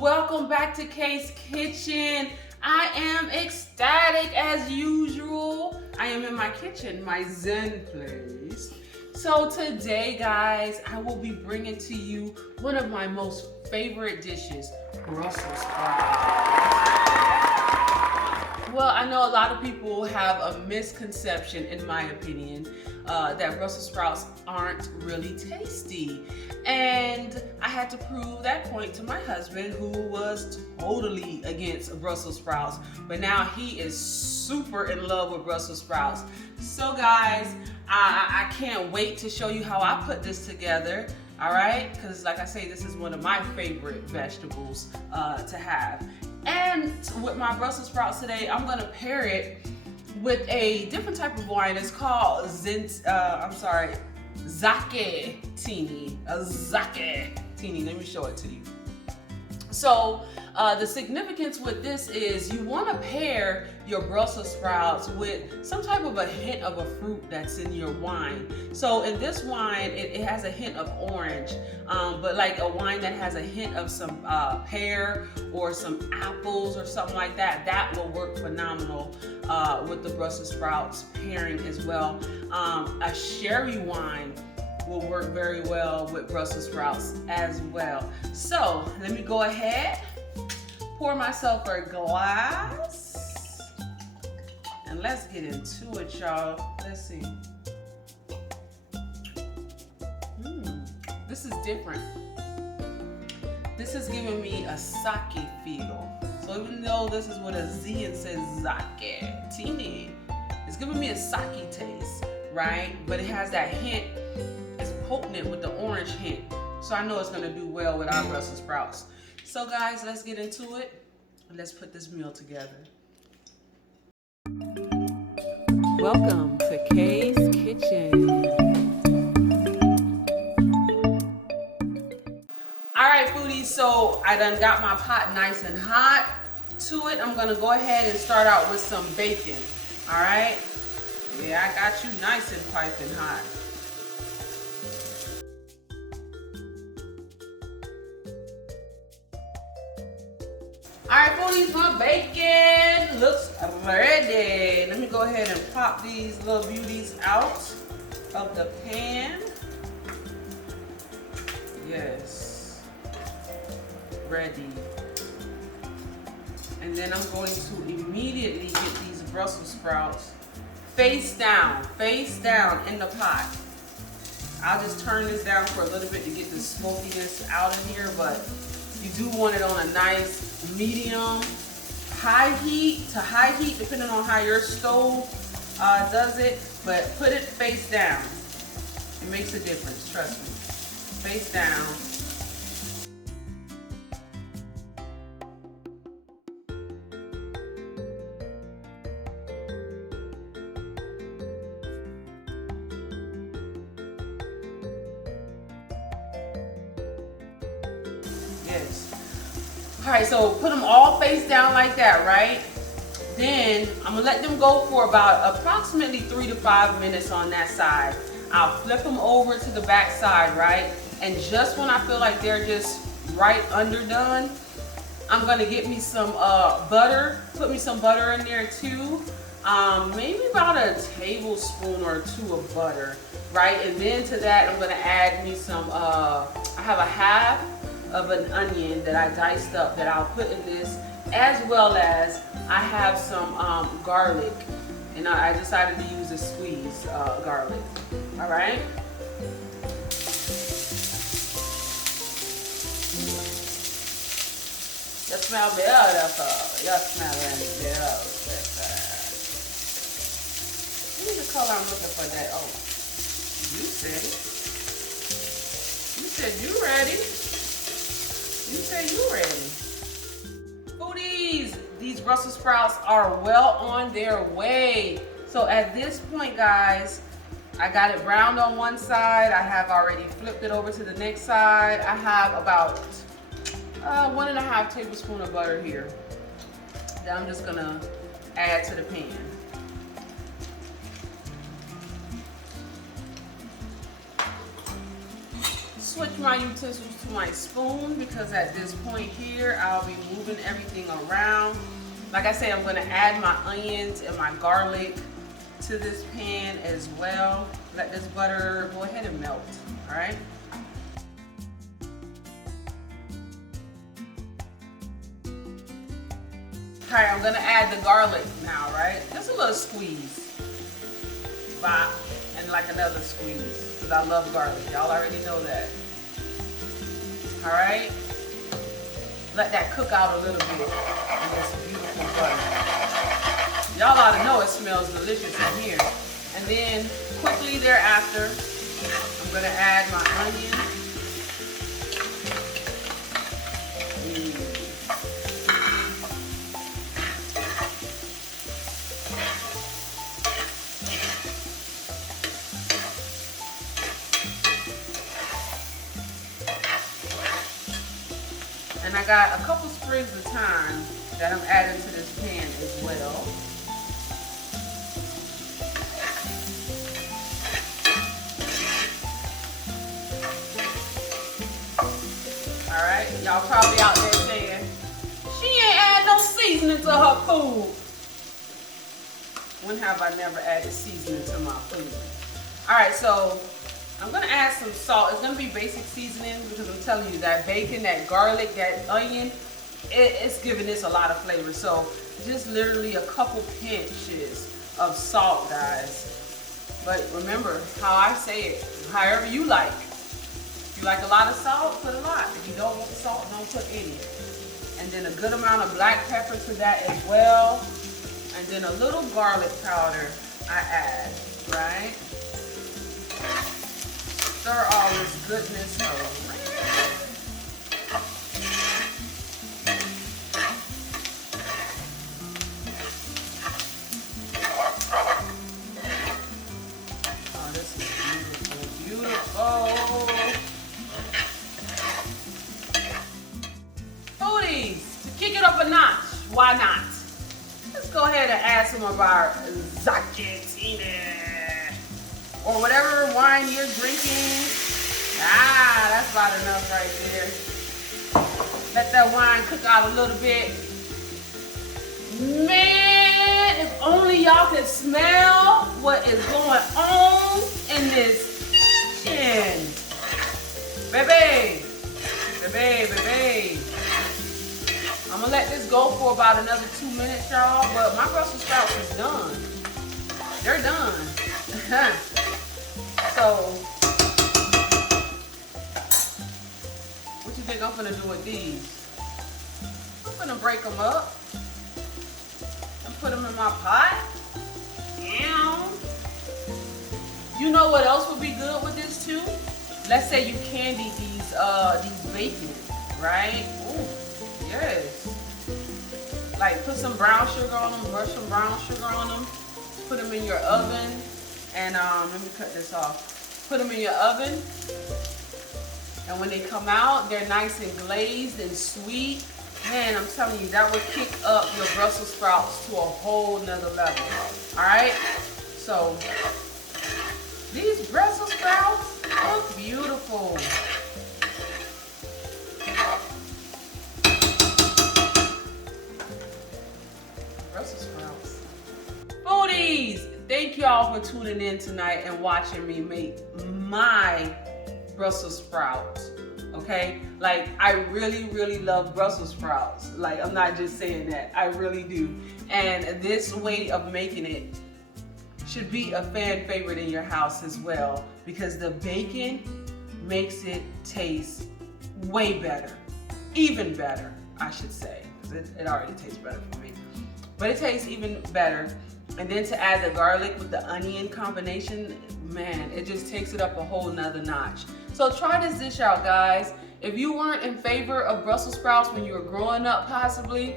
welcome back to Kay's Kitchen. I am ecstatic as usual. I am in my kitchen, my Zen place. So today, guys, I will be bringing to you one of my most favorite dishes, Brussels sprouts. Well, I know a lot of people have a misconception, in my opinion, that Brussels sprouts aren't really tasty. And I had to prove that point to my husband, who was totally against Brussels sprouts, but now he is super in love with Brussels sprouts. So guys, I can't wait to show you how I put this together. All right, because like I say, this is one of my favorite vegetables to have. And with my Brussels sprouts today, I'm gonna pair it with a different type of wine. It's called Zaketini. A Zaketini. Let me show it to you. So the significance with this is you want to pair your Brussels sprouts with some type of a hint of a fruit that's in your wine. So in this wine, it has a hint of orange, but like a wine that has a hint of some pear or some apples or something like that, that will work phenomenal with the Brussels sprouts pairing as well. A sherry wine will work very well with Brussels sprouts as well. So let me go ahead, pour myself a glass, and let's get into it, y'all. Let's see. This is different. This is giving me a sake feel. So even though this is with a Z and says Zaketini, it's giving me a sake taste, right? But it has that hint. It's potent with the orange hint. So I know it's gonna do well with our Brussels sprouts. So guys, let's get into it. Let's put this meal together. Welcome to Kay's Kitchen. All right, foodies, so I done got my pot nice and hot. To it, I'm gonna go ahead and start out with some bacon, all right? Yeah, I got you nice and piping hot. All right, foodies, my bacon looks ready. Let me go ahead and pop these little beauties out of the pan. Yes, ready. And then I'm going to immediately get these Brussels sprouts face down in the pot. I'll just turn this down for a little bit to get the smokiness out of here, but you do want it on a nice medium, high heat, depending on how your stove does it, but put it face down. It makes a difference, trust me. Face down. Yes. All right, so put them all face down like that, right? Then I'm gonna let them go for about approximately 3 to 5 minutes on that side. I'll flip them over to the back side, right? And just when I feel like they're just right underdone, I'm gonna get me some butter, put me some butter in there too. Maybe about a tablespoon or 2 of butter, right? And then to that, I'm gonna add me some, I have a half of an onion that I diced up that I'll put in this, as well as I have some garlic, and I decided to use a squeezed garlic. All right. You smell beautiful. You smell really beautiful. What is the color I'm looking for? That you said it. You said you ready. You say you ready. Foodies, these Brussels sprouts are well on their way. So at this point, guys, I got it browned on one side. I have already flipped it over to the next side. I have about 1.5 tablespoons of butter here that I'm just gonna add to the pan. switch my utensils to my spoon because at this point here, I'll be moving everything around. Like I say, I'm gonna add my onions and my garlic to this pan as well. Let this butter go ahead and melt, all right? All right, I'm gonna add the garlic now, right? Just a little squeeze. Bop, and like another squeeze, because I love garlic. Y'all already know that. All right? Let that cook out a little bit in this beautiful butter. Y'all ought to know it smells delicious in here. And then quickly thereafter, I'm gonna add my onion. And I got a couple sprigs of thyme that I'm adding to this pan as well. Alright, y'all probably out there saying, she ain't add no seasoning to her food. When have I never added seasoning to my food? Alright, so I'm gonna add some salt. It's gonna be basic seasoning because I'm telling you that bacon, that garlic, that onion, it's giving this a lot of flavor. So just literally a couple pinches of salt, guys. But remember how I say it, however you like. If you like a lot of salt, put a lot. If you don't want salt, don't put any. And then a good amount of black pepper to that as well. And then a little garlic powder I add, right? Stir all this goodness around. Oh, this is beautiful, beautiful. Foodies, to kick it up a notch, why not? Let's go ahead and add some of our zacchettine. Or whatever wine you're drinking. Ah, that's about enough right there. Let that wine cook out a little bit. Man, if only y'all could smell what is going on in this kitchen. Baby, baby, baby. I'm gonna let this go for about another 2 minutes, y'all, but my Brussels sprouts is done. They're done. So, what you think I'm gonna do with these? I'm gonna break them up and put them in my pot. You know what else would be good with this too? Let's say you candy these bacon, right? Ooh, yes. Like put some brown sugar on them, brush some brown sugar on them, put them in your oven. And let me cut this off. Put them in your oven. And when they come out, they're nice and glazed and sweet. Man, I'm telling you, that will kick up your Brussels sprouts to a whole nother level. All right? So, these Brussels sprouts look beautiful. Brussels sprouts. Foodies! Thank y'all for tuning in tonight and watching me make my Brussels sprouts, okay? Like, I really, really love Brussels sprouts. Like, I'm not just saying that, I really do. And this way of making it should be a fan favorite in your house as well because the bacon makes it taste way better, even better, I should say, because it already tastes better for me. But it tastes even better. And then to add the garlic with the onion combination, man, it just takes it up a whole nother notch. So try this dish out, guys. If you weren't in favor of Brussels sprouts when you were growing up possibly,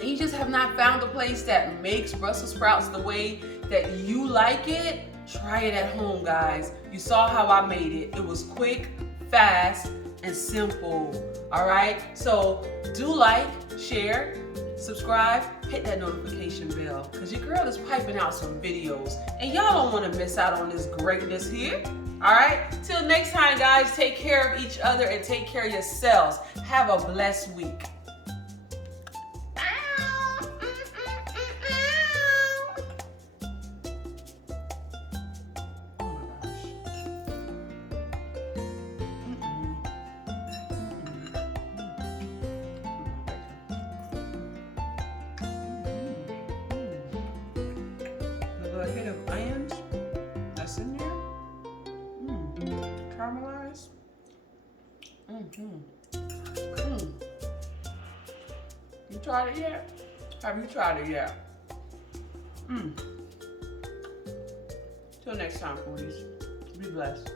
and you just have not found a place that makes Brussels sprouts the way that you like it, try it at home, guys. You saw how I made it. It was quick, fast, and simple, all right? So do like, share, subscribe, hit that notification bell because your girl is piping out some videos and y'all don't want to miss out on this greatness here. All right? Till next time, guys, take care of each other and take care of yourselves. Have a blessed week. A hit of onions that's in there. Caramelized. You tried it yet? Have you tried it yet? Till next time, foodies. Be blessed.